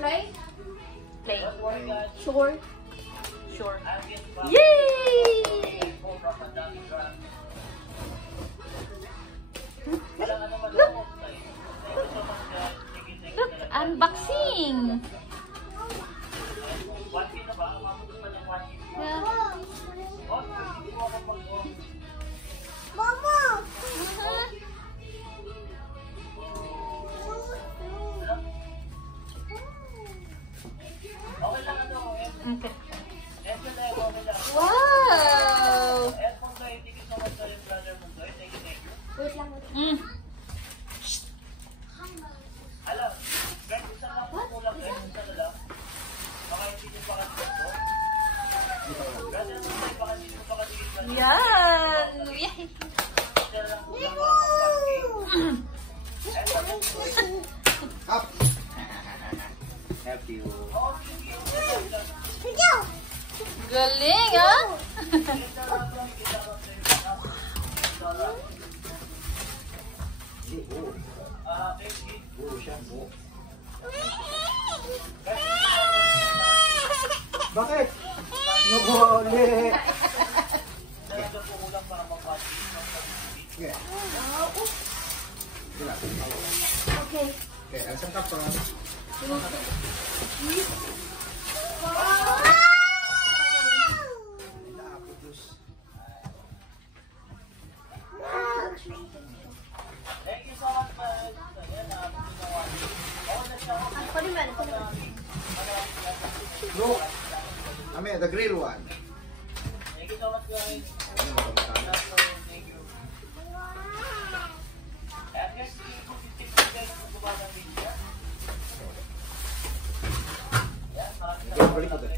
Play? Play. Sure. Sure. Yay! Look! Look! Unboxing! Yeah. Mama! Okay. Wow! Wait lang. Mm. Yan! Yay! Up! Help you. Galing, ah! Bakit? Naguli! Okay. Okay, asan ka pa? Look! Ame, the grill one. Thank you so much, guys.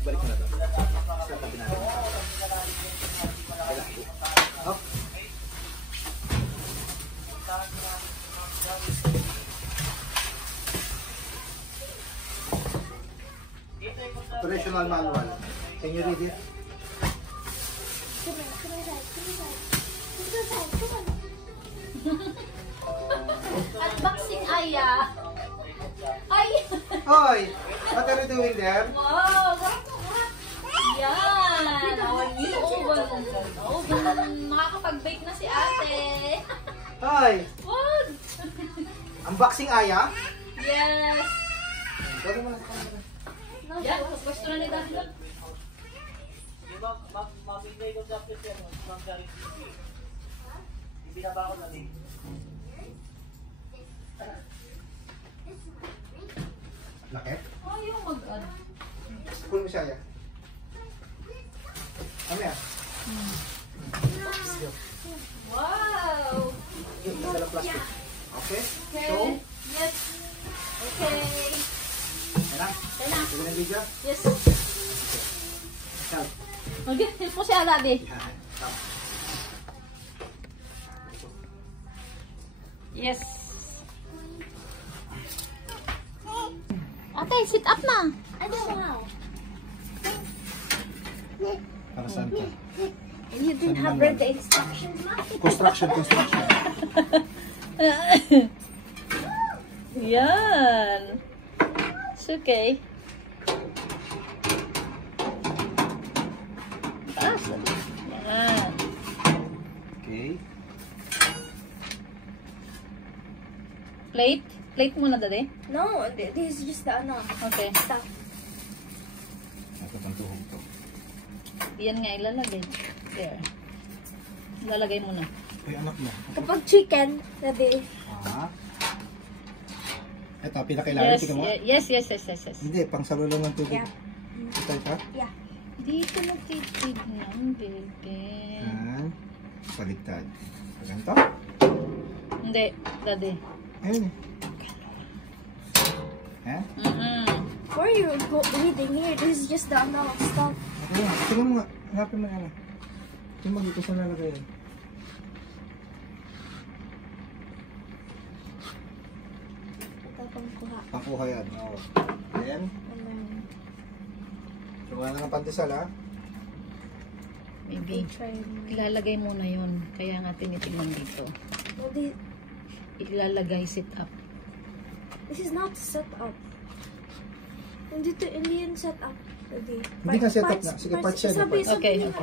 Balik mo na to. Sa tabi natin. Up. Operational manual. Can you read it? Unboxing, Aya! Ay! Hoy! What are you doing there? Wow! Yan! Our new oven. Makakapag-bake na si ate. Hoy! What? Unboxing Aya? Yes! Huwag mo na sa camera. Yan, pwesto na ni Daddy. Mabigay ko sa akin yan. Hindi na ba ako namin? Lakit? Ayaw mag-add. Pull mo siya, Aya. Ame ah. Wow! Yung dala plastic. Okay? Okay. So, Yes. Okay. yan na. Yan na. Sige na video. Yes. Help. Okay, help mo siya, Daddy. Yan. Tama. Yes. Ate, sit up na. I don't know. Para saan ka? You didn't have read the instructions, Ma? Construction. Yan. It's okay. Taas. Yan. Okay. Plate? Plate muna, Daddy. No, this is just the Okay. stuff. Ito pang tuhog to. Yan nga ilalagay. There. Ilalagay mo na. Ay, anak mo. Kapag chicken, Daddy. Ah. Ito, pinakailangan. Yes, Tingnan mo. yes. Hindi, pang salo lang ng tubig. Yeah. Ito ka? Yeah. Dito nagtitignan, baby. Yan. Paligtad. Ganito? Hindi, Daddy. Ayun eh. Eh? Where are you reading here? This is just the amount of stuff. Okay nga. Tingnan mo nga. Hanapin mo yan. Tingnan mo dito sa nalagay yan. Ito pang kuha. Pangkuha yan. Oo. Then, And then, gawa na ng pandesal ha. Baby, try more. ilalagay mo na yun. Kaya nga tinitingnan dito. Well, Ilalagay sit up. this is not set up. Nandito alien setup. Hindi. Hindi nga setup na. Sige, part siya na. Sabi, Okay, sabi. okay.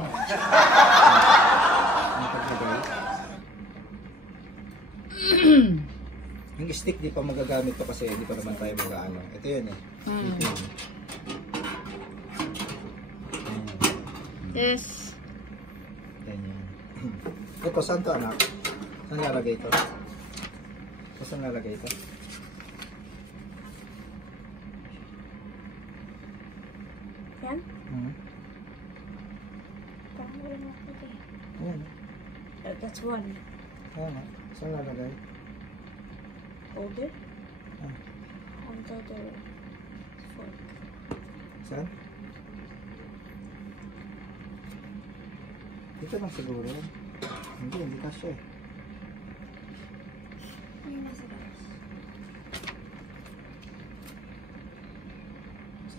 Ang paglagay. Yung stick di pa magagamit to kasi hindi pa naman tayo mag-ano. Ito yun eh. Ito yun. Yes. Ganyan. Ito, saan to anak? Saan lalagay ito? Saan lalagay ito? Yan? Hmm. Parang wala nakalagay. Ayan. That's one. Ayan. Saan lalagay? Older? Ah. On the other fork. Saan? Dito lang siguro yan. Hindi kasi. Ayun nasa taas.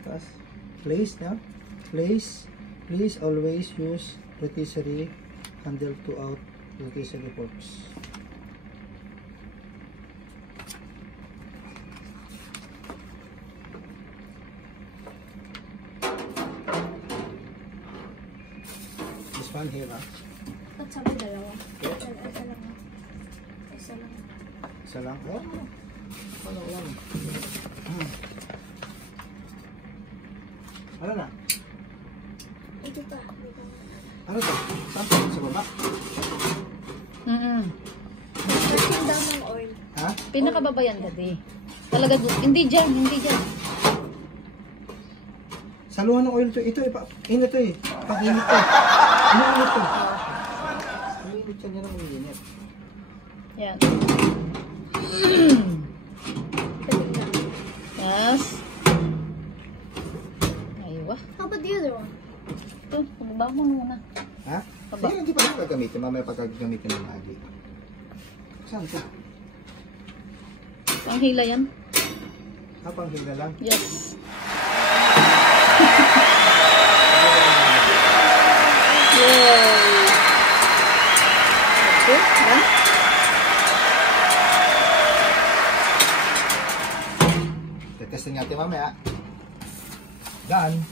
Taas. Place na. Place. Please always use rotisserie handle to out rotisserie forks. This one here, ah. At sabi dalawa. Isa lang. Isa lang. Isa lang. Oh, ano lang. Ano na? Ito pa. Ano to? Saan to? Sa baba? Working down ng oil. Ha? Pinakababa yan, Daddy. Talaga, hindi dyan, hindi dyan. Saluhan ng oil to. Ito eh. Init to eh. Pag-init to. Init to. Init siya niya ng init. Yan. Yes. Aywa. How about the other one? Ito, pababa mo muna. Ha? Aba. Sige, hindi pa rin gagamitin. Mamaya pagkagamitin ng agi. Saan to? Panghila yan. Pang hila lang. Yes. Yay! Okay, done? Testing natin mamaya. Done.